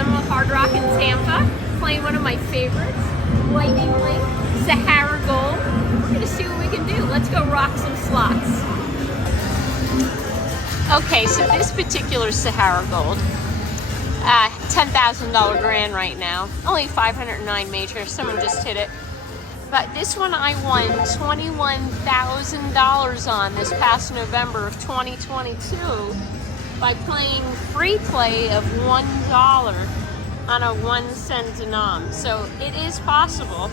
some Hard Rock in Tampa, playing one of my favorites, Lightning Link, Sahara Gold. We're gonna see what we can do. Let's go rock some slots. Okay, so this particular Sahara Gold, $10,000 grand right now. Only 509 major. Someone just hit it. But this one I won $21,000 on this past November of 2022 by playing free play of $1 on a 1-cent denom. So it is possible.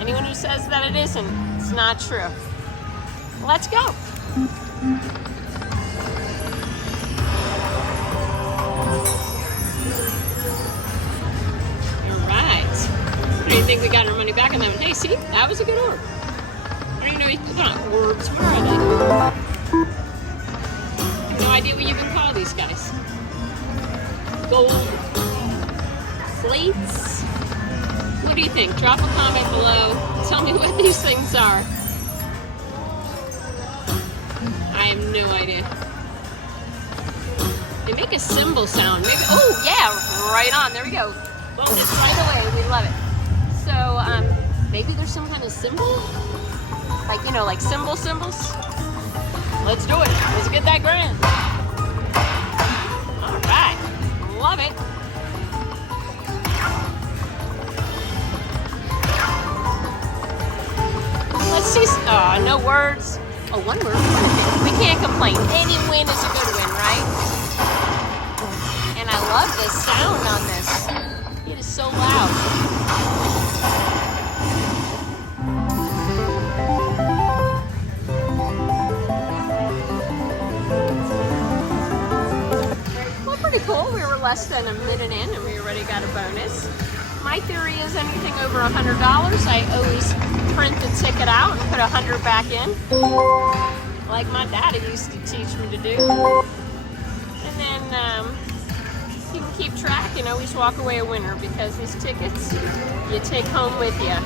Anyone who says that it isn't, it's not true. Let's go. I don't think we got our money back on that one. Hey, see? That was a good orb. I don't even know they're not orbs. Where are they? I have no idea what you can call these guys. Gold plates? What do you think? Drop a comment below. Tell me what these things are. I have no idea. They make a cymbal sound. Maybe. Oh, yeah. Right on. There we go. Bonus right away. We love it. So, maybe there's some kind of symbol? Like, you know, like symbols? Let's do it. Let's get that grand. All right. Love it. Let's see. No words. Oh, one word. We can't complain. Any win is a good win, right? And I love the sound on this. It is so loud. Cool. We were less than a minute in and we already got a bonus. My theory is anything over $100, I always print the ticket out and put 100 back in, like my daddy used to teach me to do. And then you can keep track and always walk away a winner, because these tickets you take home with you.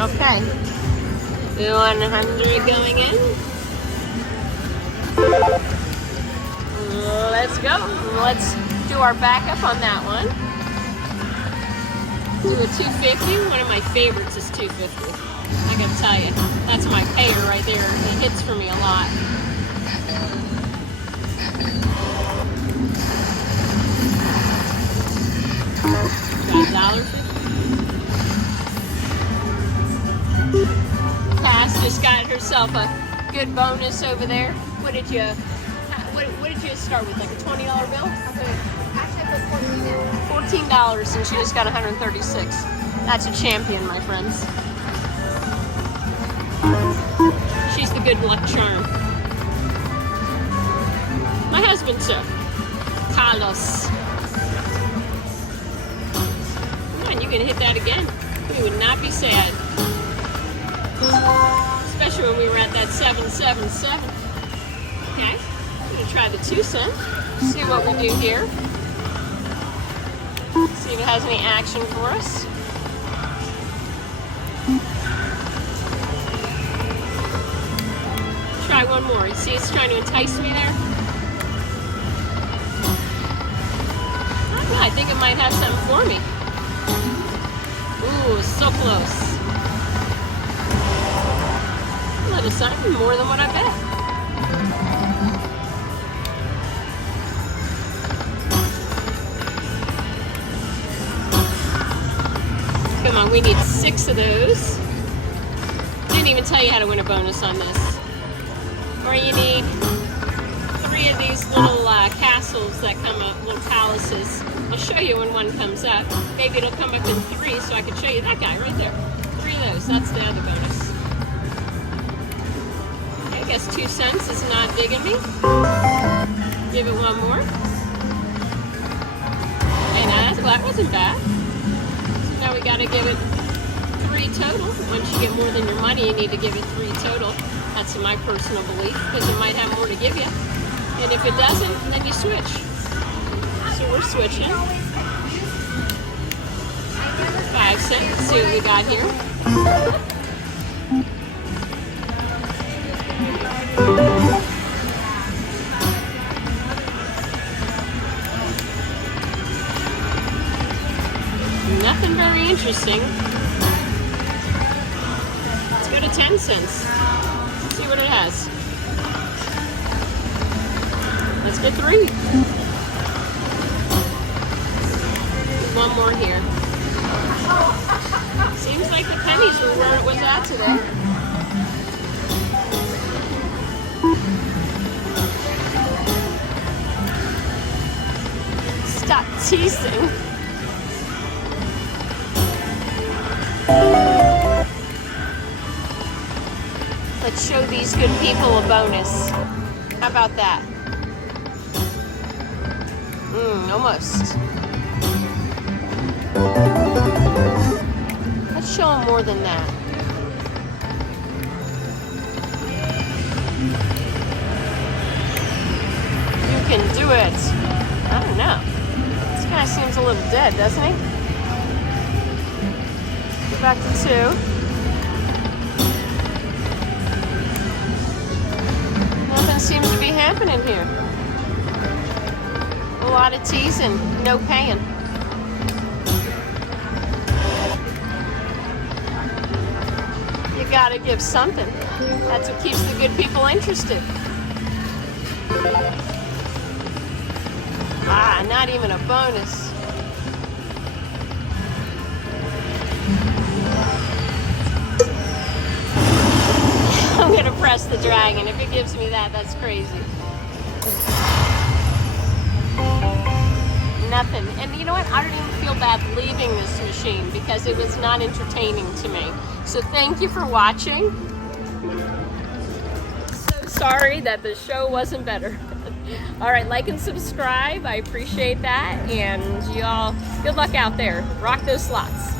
Okay, 100 going in. Let's go. Let's do our backup on that one. Do a 250. One of my favorites is 250. I gotta tell you, that's my payer right there. It hits for me a lot. Got $1.50. Cass just got herself a good bonus over there. What did you start with, like a $20 bill? Actually, I put $14 in. $14, and she just got 136. That's a champion, my friends. She's the good luck charm. My husband too, Carlos. Come on, you can hit that again. We would not be sad. Especially when we were at that 777. Okay. Try the 2 cent, see what we do here, see if it has any action for us. Try one more. You see it's trying to entice me there? I don't know, I think it might have something for me. Ooh, so close. A little something more than what I bet. Come on, we need 6 of those. Didn't even tell you how to win a bonus on this. Or you need 3 of these little castles that come up, little palaces. I'll show you when one comes up. Maybe it'll come up in 3 so I can show you that guy right there. 3 of those, that's the other bonus. I guess 2 cents is not digging me. Give it one more. And that wasn't bad. Now we gotta give it 3 total. Once you get more than your money, you need to give it 3 total. That's my personal belief, because it might have more to give you. And if it doesn't, then you switch. So we're switching. 5 cents. Let's see what we got here. Nothing very interesting. Let's go to 10 cents. Let's see what it has. Let's get 3. There's one more here. Seems like the pennies were where it was at today. Stop teasing. Let's show these good people a bonus. How about that? Almost. Let's show them more than that. You can do it. I don't know. This guy seems a little dead, doesn't he? Go back to 2. Nothing seems to be happening here. A lot of teasing, no paying. You gotta give something. That's what keeps the good people interested. Ah, not even a bonus. I'm gonna press the dragon. If it gives me that, that's crazy. Nothing. And you know what? I don't even feel bad leaving this machine because it was not entertaining to me. So thank you for watching. So sorry that the show wasn't better. All right, like and subscribe. I appreciate that. And y'all, good luck out there. Rock those slots.